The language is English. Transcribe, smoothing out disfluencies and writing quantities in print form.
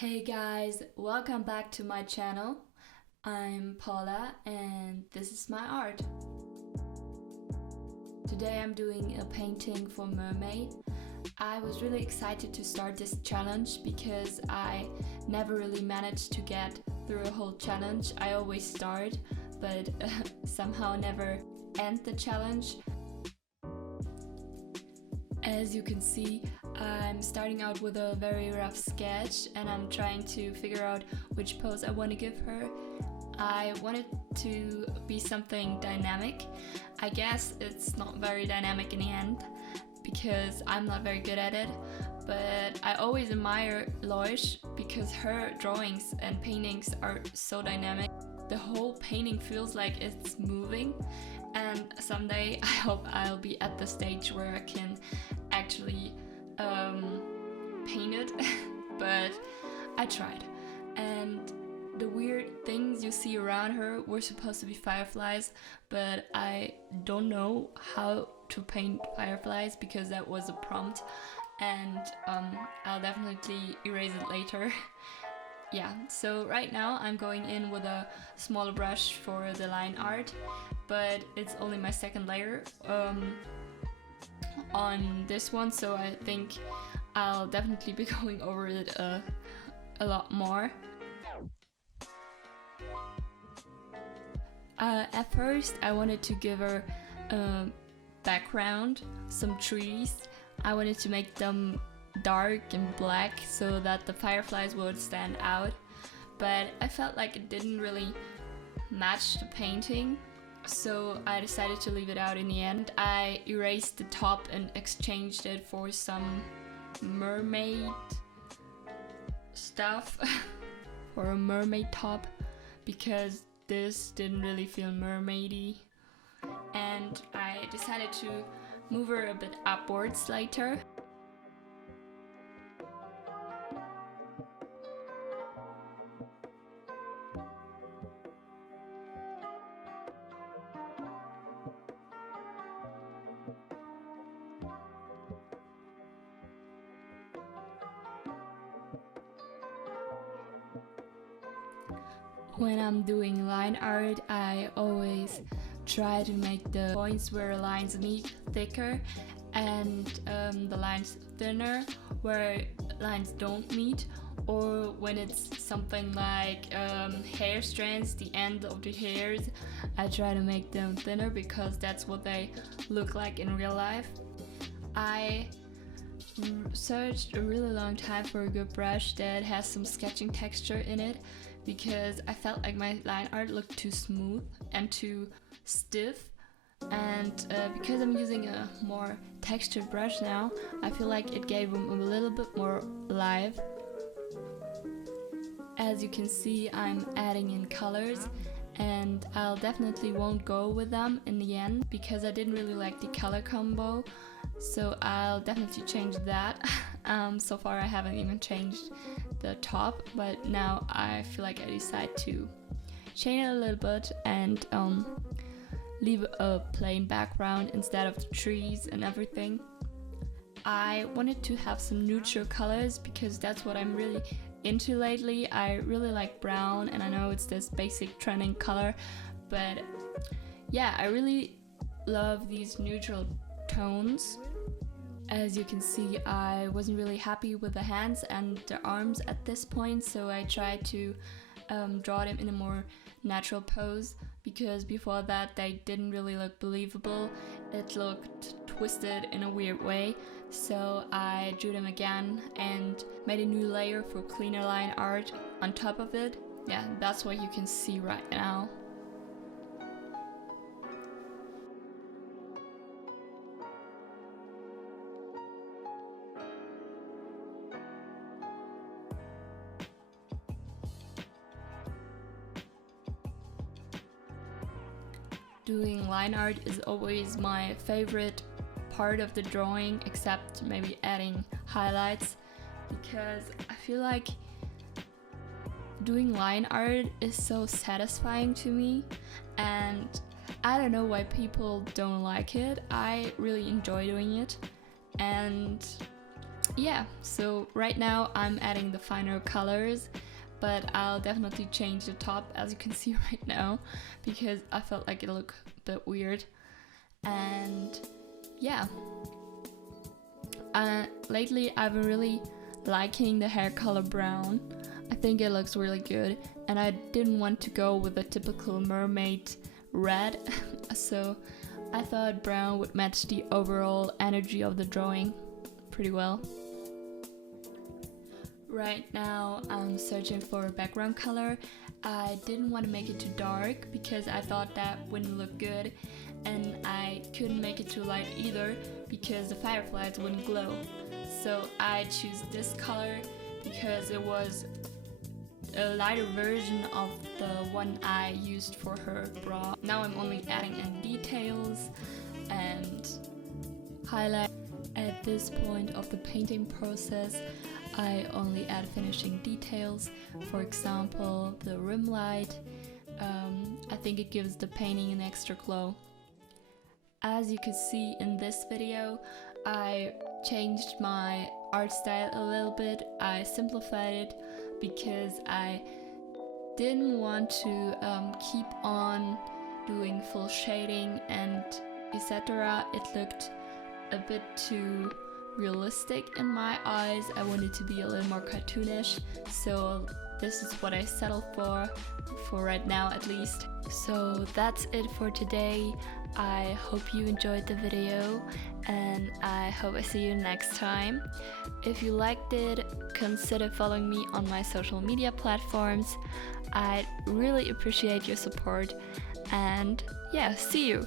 Hey guys, welcome back to my channel. I'm Paula and this is my art. Today I'm doing a painting for Mermay. I was really excited to start this challenge because I never really managed to get through a whole challenge. I always start but somehow never end the challenge. As you can see, I'm starting out with a very rough sketch and I'm trying to figure out which pose I want to give her. I want it to be something dynamic. I guess it's not very dynamic in the end because I'm not very good at it, but I always admire Lois because her drawings and paintings are so dynamic. The whole painting feels like it's moving, and someday I hope I'll be at the stage where I can actually paint it, but I tried. And the weird things you see around her were supposed to be fireflies, but I don't know how to paint fireflies because that was a prompt, and I'll definitely erase it later. Yeah, so right now I'm going in with a smaller brush for the line art, but it's only my second layer on this one, so I think I'll definitely be going over it a lot more. At first I wanted to give her a background, some trees. I wanted to make them dark and black so that the fireflies would stand out, but I felt like it didn't really match the painting, so I decided to leave it out in the end. I erased the top and exchanged it for some mermaid stuff for a mermaid top because this didn't really feel mermaidy, and I decided to move her a bit upwards later. When I'm doing line art, I always try to make the points where lines meet thicker and the lines thinner where lines don't meet, or when it's something like hair strands, the end of the hairs, I try to make them thinner because that's what they look like in real life. I searched a really long time for a good brush that has some sketching texture in it because I felt like my line art looked too smooth and too stiff, and because I'm using a more textured brush now, I feel like it gave them a little bit more life. As you can see, I'm adding in colors, and I'll definitely won't go with them in the end because I didn't really like the color combo, so I'll definitely change that. So far I haven't even changed the top, but now I feel like I decide to change it a little bit and leave a plain background instead of the trees and everything. I wanted to have some neutral colors because that's what I'm really into lately. I really like brown, and I know it's this basic trending color, but yeah, I really love these neutral tones. As you can see, I wasn't really happy with the hands and the arms at this point, so I tried to draw them in a more natural pose because before that they didn't really look believable. It looked twisted in a weird way, so I drew them again and made a new layer for cleaner line art on top of it. Yeah, that's what you can see right now. Doing line art is always my favorite part of the drawing, except maybe adding highlights, because I feel like doing line art is so satisfying to me, and I don't know why people don't like it. I really enjoy doing it, and yeah, so right now I'm adding the finer colors, but I'll definitely change the top, as you can see right now, because I felt like it looked a bit weird. And yeah, lately I've been really liking the hair color brown. I think it looks really good, and I didn't want to go with a typical mermaid red, so I thought brown would match the overall energy of the drawing pretty well. Right now I'm searching for a background color. I didn't want to make it too dark because I thought that wouldn't look good, and I couldn't make it too light either because the fireflies wouldn't glow. So I choose this color because it was a lighter version of the one I used for her bra. Now I'm only adding in details and highlight. At this point of the painting process, I only add finishing details. For example, the rim light. I think it gives the painting an extra glow. As you can see in this video, I changed my art style a little bit. I simplified it because I didn't want to keep on doing full shading and etc. It looked a bit too realistic in my eyes. I wanted to be a little more cartoonish, so this is what I settled for right now at least. So that's it for today. I hope you enjoyed the video, and I hope I see you next time. If you liked it, consider following me on my social media platforms. I'd really appreciate your support, and yeah, see you!